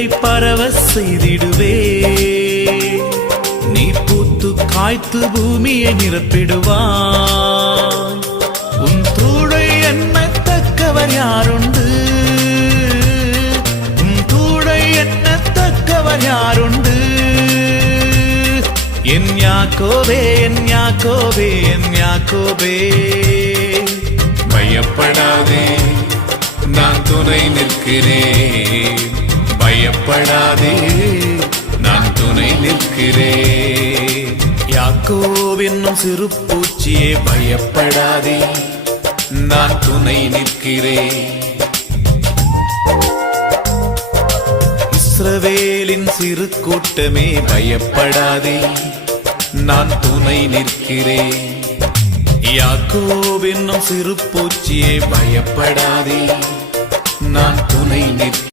புகழை பரவ செய்திடுவே. நீ பூத்து காய்த்து பூமியை நிரப்பிடுவாய். உன் தூளை எண்ணத்தக்கவர் யாருண்டு? உன் தூளை எண்ணத்தக்கவர் யாருண்டு? என் யாக்கோபே, என் யாக்கோபே, என் யாக்கோபே, பயப்படாதே, நான் துணை நிற்கிறேன். பயப்படாதே, நான் துணை நிற்கிறேன். யாக்கோபு என்னும் சிறு பூச்சியே பயப்படாதே, நான் துணை நிற்கிறேன். இஸ்ரவேலின் சிறு கூட்டமே பயப்படாதே, நான் துணை நிற்கிறேன். யாக்கோபு என்னும் சிறு பூச்சியே பயப்படாதே, நான் துணை நிற்கிறேன்.